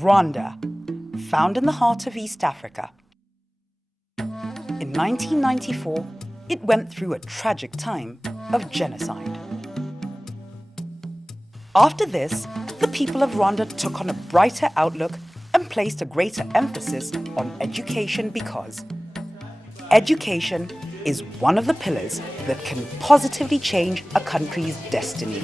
Rwanda, found in the heart of East Africa. In 1994, it went through a tragic time of genocide. After this, the people of Rwanda took on a brighter outlook and placed a greater emphasis on education because education is one of the pillars that can positively change a country's destiny.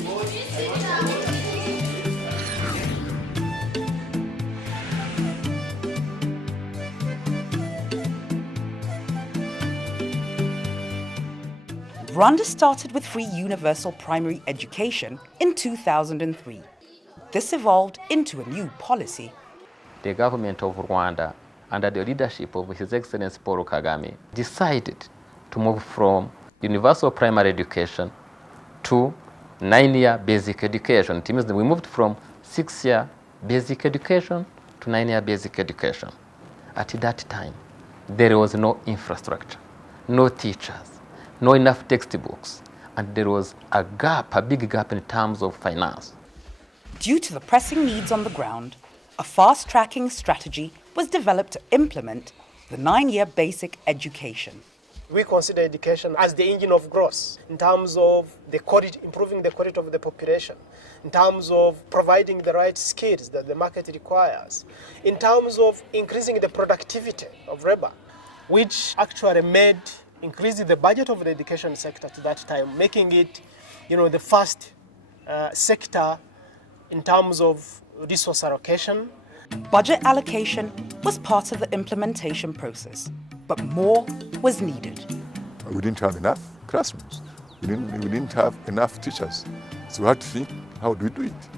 Rwanda started with free universal primary education in 2003. This evolved into a new policy. The government of Rwanda, under the leadership of His Excellency Paul Kagame, decided to move from universal primary education to 9-year basic education. It means that we moved from 6-year basic education to 9-year basic education. At that time, there was no infrastructure, no teachers, no enough textbooks, and there was a gap, a big gap in terms of finance. Due to the pressing needs on the ground, a fast-tracking strategy was developed to implement the 9-year basic education. We consider education as the engine of growth in terms of the quality, improving the quality of the population, in terms of providing the right skills that the market requires, in terms of increasing the productivity of labor, which actually made increasing the budget of the education sector to that time, making it, the first sector in terms of resource allocation. Budget allocation was part of the implementation process, but more was needed. We didn't have enough classrooms. We didn't have enough teachers. So we had to think, how do we do it?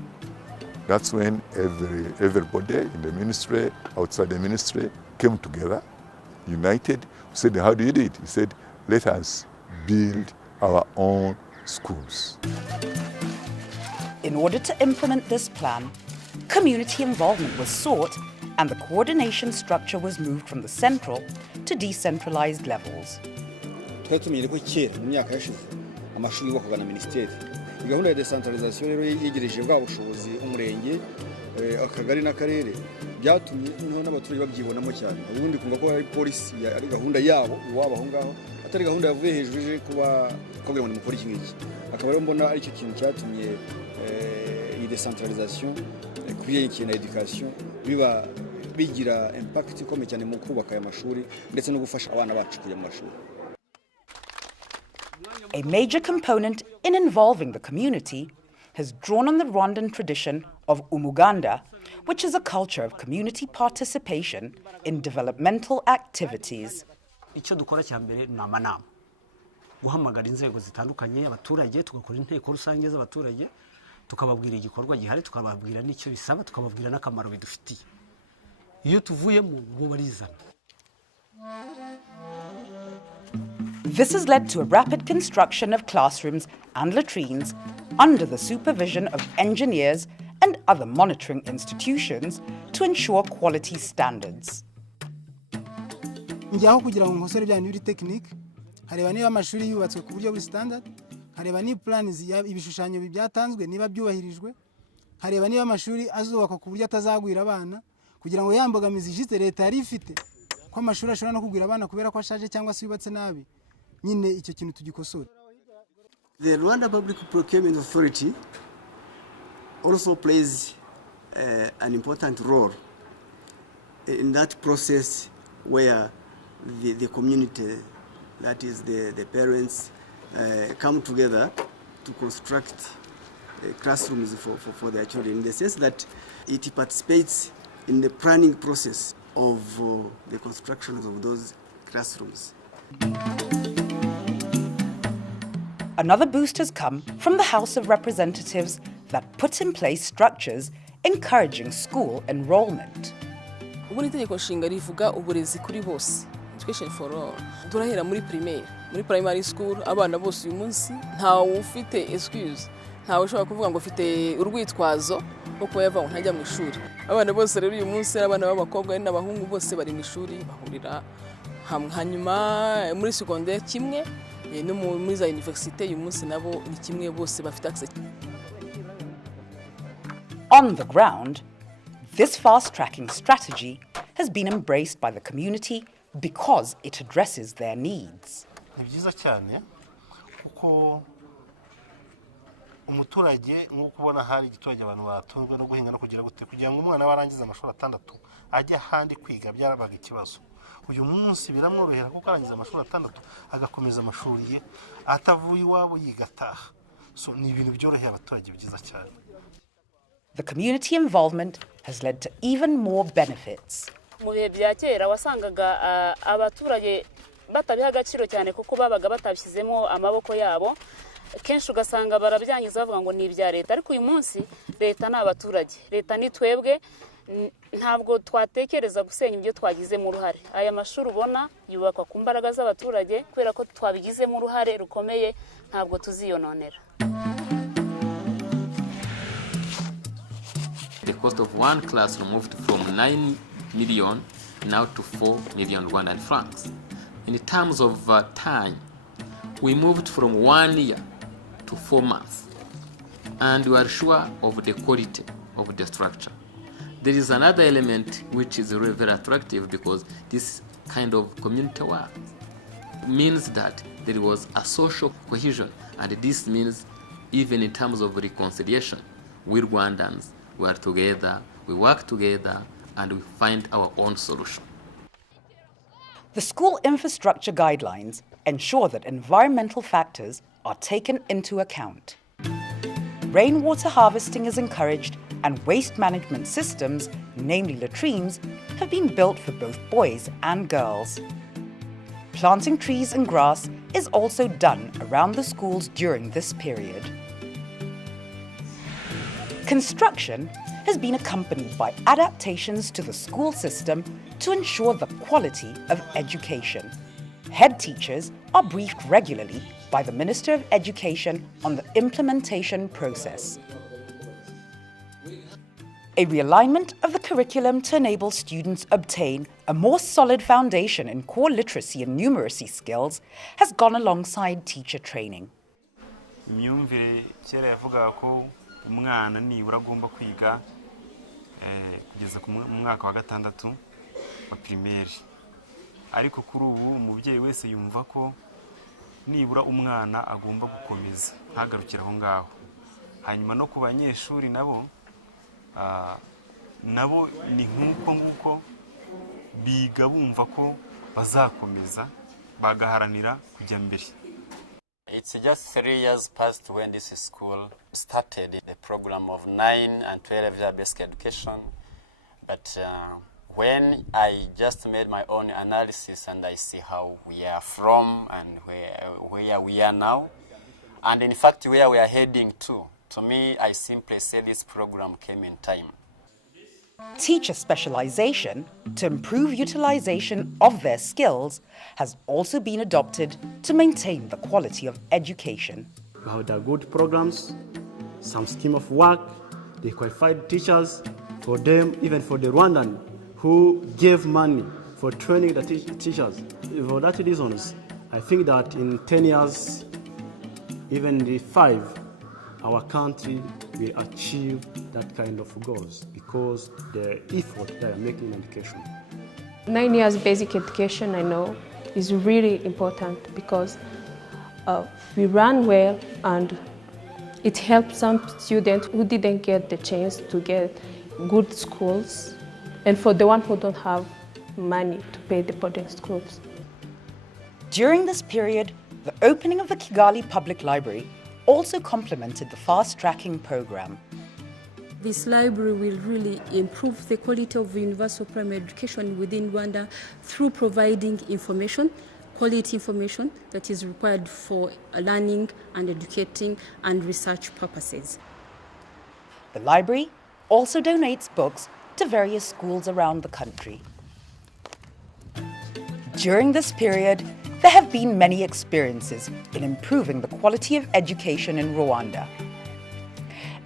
That's when everybody in the ministry, outside the ministry, came together, united. We said, how do you do it? We said, let us build our own schools. In order to implement this plan, community involvement was sought and the coordination structure was moved from the central to decentralized levels. amashuri yubakwaga na minisiteri gahunda ya decentralization rero yegereje bwa bushobozi umurenge akagari n'akarere byatumye n'abaturage babyibonamo cyane ubundi kumva ko ari polisi ari gahunda yabo iwabo aho ngaho atari gahunda yavuye hejuru je kuba kugira ngo mukore iki ngiki akaba rero mbona ari cyo kintu cyatumye iyi decentralization kuri ikintu education bigira impact ikomeye cyane mu kubaka aya mashuri ndetse no gufasha abana bacu kujya mu mashuri. A major component in involving the community has drawn on the Rwandan tradition of umuganda, which is a culture of community participation in developmental activities. Icyo dukora cyambere ni amanama guhamagara inzego zitandukanye abaturage tugakora inteko rusange z'abaturage tukababwira igikorwa gihari tukababwira n'icyo bisaba tukababwira n'akamaro bidufitiye iyo tuvuye mu bo barizana. This has led to a rapid construction of classrooms and latrines under the supervision of engineers and other monitoring institutions to ensure quality standards. Njyaho kugira ngo nkosere bya nyuri technique hareba niba amashuri yubatswe ku buryo buri standard hareba ni plans ibishushanyo byatanzwe niba byubahirijwe hareba niba amashuri azubakwa ku buryo atazagwira abana kugira ngo yambogamizi jiste leta yari ifite ko amashuri ashobora no kugwira abana kubera ko ashaje cyangwa se yubatse nabi nyine icyo kintu tugikosora. The Rwanda Public Procurement Authority also plays an important role in that process where the community, that is the parents, come together to construct classrooms for their children, in the sense that it participates in the planning process of the construction of those classrooms. Another boost has come from the House of Representatives that put in place structures encouraging school enrollment. Ubu itegeko nshinga rivuga uburezi kuri bose, education for all. Turahera muri primary school abana bose uyu munsi nta ufite excuse, nta ushobora kuvuga ngo ufite urwitwazo uko yava ntajya mu ishuri. Abana bose rero uyu munsi abana b'abakobwa n'abahungu bose bari mu ishuri bahurira hamwe, hanyuma muri secondaire kimwe no muri za université uyu munsi nabo ni kimwe bose bafite access. On the ground, this fast-tracking strategy has been embraced by the community because it addresses their needs. Ni byiza cyane kuko umuturage nk'uko ubona hari igiturage abantu batunzwe no guhinga no kugira gute kugira ngo umwana warangiza amashuri atandatu ajye ahandi kwiga byarabaga ikibazo. Uyu munsi biramworohera kuko arangiza amashuri atandatu agakomeza amashuri ye atavuye iwabo yigataha. So ni ibintu byoroheye abaturage byiza cyane. The community involvement has led to even more benefits. Mu bihe bya kera wasangaga abaturage batabiha agaciro cyane kuko babaga batabishyizemo amaboko yabo, kenshi ugasanga barabyangiza bavuga ngo ni ibya leta, ariko uyu munsi leta n'abaturage, leta ni twebwe, ntabwo twatekereza gusenya ibyo twagizemo uruhare. Aya mashuri ubona yubakwa ku mbaraga z'abaturage kubera ko twabigizemo uruhare rukomeye, ntabwo tuziyononera. The cost of one classroom moved from 9 million now to 4 million Rwandan francs. In terms of time, we moved from 1 year to 4 months, and we are sure of the quality of the structure. There is another element which is really very attractive because this kind of community work means that there was a social cohesion, and this means even in terms of reconciliation, we Rwandans, we are together, we work together, and we find our own solution. The school infrastructure guidelines ensure that environmental factors are taken into account. Rainwater harvesting is encouraged, and waste management systems, namely latrines, have been built for both boys and girls. Planting trees and grass is also done around the schools during this period. Construction has been accompanied by adaptations to the school system to ensure the quality of education. Head teachers are briefed regularly by the Minister of Education on the implementation process. A realignment of the curriculum to enable students obtain a more solid foundation in core literacy and numeracy skills has gone alongside teacher training. Imyumvire kera yavuga ko umwana nibura agomba kwiga kugeza ku mwaka wa gatandatu wa primaire, ariko kuri ubu umubyeyi wese yumva ko nibura umwana agomba gukomeza ntagarukira aho ngaho. Hanyuma no ku banyeshuri nabo ni nk'uko biga bumva ko bazakomeza bagaharanira kujya mbere. It's just 3 years past when this school started the program of 9 and 12 year basic education. But when I just made my own analysis and I see how we are from and where we are now, and in fact where we are heading to me, I simply say this program came in time. Teacher specialization to improve utilization of their skills has also been adopted to maintain the quality of education. We have the good programs, some scheme of work, the qualified teachers for them, even for the Rwandan who gave money for training the teachers. For that reasons, I think that in 10 years, even the 5, our country will achieve that kind of goals because the effort they are making in education. 9 years basic education, I know, is really important because we run well and it helps some students who didn't get the chance to get good schools, and for the one who don't have money to pay the boarding schools. During this period, the opening of the Kigali Public Library also complemented the fast-tracking program. This library will really improve the quality of universal primary education within Rwanda through providing information, quality information that is required for learning and educating and research purposes. The library also donates books to various schools around the country. During this period, there have been many experiences in improving the quality of education in Rwanda.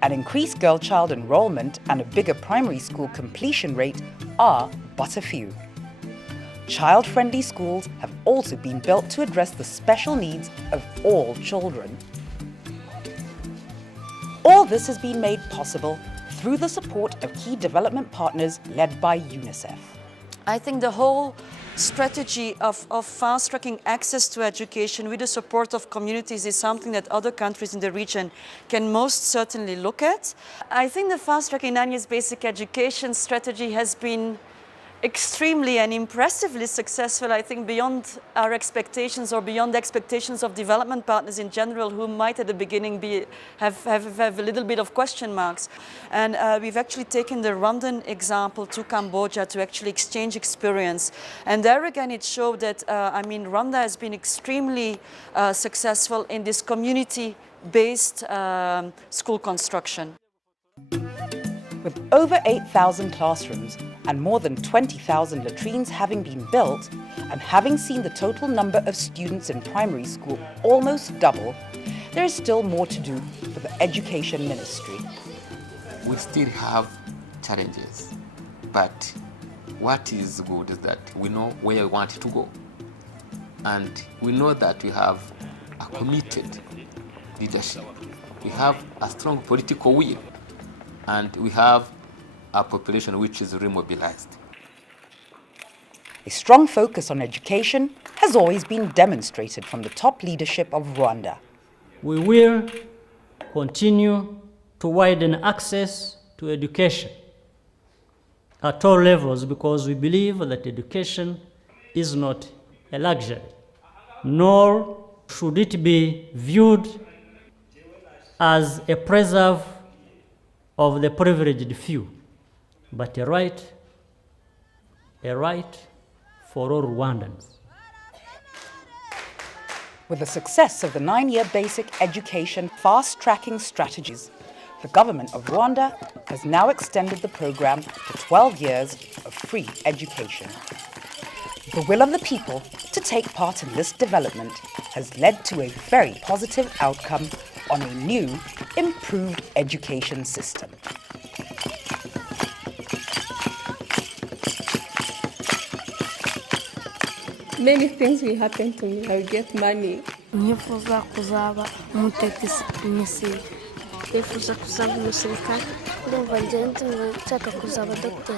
An increased girl-child enrollment and a bigger primary school completion rate are but a few. Child-friendly schools have also been built to address the special needs of all children. All this has been made possible through the support of key development partners led by UNICEF. I think the whole strategy of fast-tracking access to education with the support of communities is something that other countries in the region can most certainly look at. I think the fast-tracking 9 years basic education strategy has been extremely and impressively successful, I think, beyond our expectations or beyond the expectations of development partners in general, who might at the beginning have a little bit of question marks. And we've actually taken the Rwandan example to Cambodia to actually exchange experience. And there again it showed that, Rwanda has been extremely successful in this community-based school construction. With over 8,000 classrooms and more than 20,000 latrines having been built, and having seen the total number of students in primary school almost double, there is still more to do for the Education Ministry. We still have challenges, but what is good is that we know where we want to go. And we know that we have a committed leadership. We have a strong political will. And we have a population which is remobilized. A strong focus on education has always been demonstrated from the top leadership of Rwanda. We will continue to widen access to education at all levels, because we believe that education is not a luxury, nor should it be viewed as a preserve of the privileged few, but a right for all Rwandans. With the success of the 9-year basic education fast-tracking strategies, the Government of Rwanda has now extended the program to 12 years of free education. The will of the people to take part in this development has led to a very positive outcome on a new, improved education system. Many things will happen to me. I'll get money. Nifuza kuzaba umutekinisiye. Nifuza kuzaba umusirikare. Ndumva nshaka kuzaba doctor.